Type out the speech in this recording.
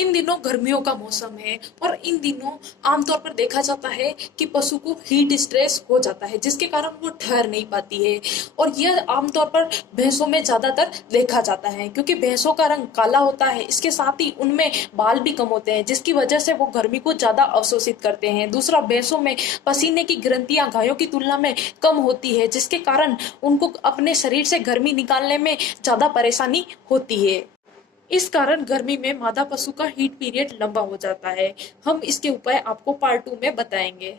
इन दिनों गर्मियों का मौसम है और इन दिनों आमतौर पर देखा जाता है कि पशु को हीट स्ट्रेस हो जाता है, जिसके कारण वो ठहर नहीं पाती है। और यह आमतौर पर भैंसों में ज्यादातर देखा जाता है, क्योंकि भैंसों का रंग काला होता है, इसके साथ ही उनमें बाल भी कम होते हैं, जिसकी वजह से वो गर्मी को ज्यादा अवशोषित करते हैं। दूसरा, भैंसों में पसीने की ग्रंथियां गायों की तुलना में कम होती है, जिसके कारण उनको अपने शरीर से गर्मी निकालने में ज्यादा परेशानी होती है। इस कारण गर्मी में मादा पशु का हीट पीरियड लंबा हो जाता है। हम इसके उपाय आपको पार्ट 2 में बताएंगे।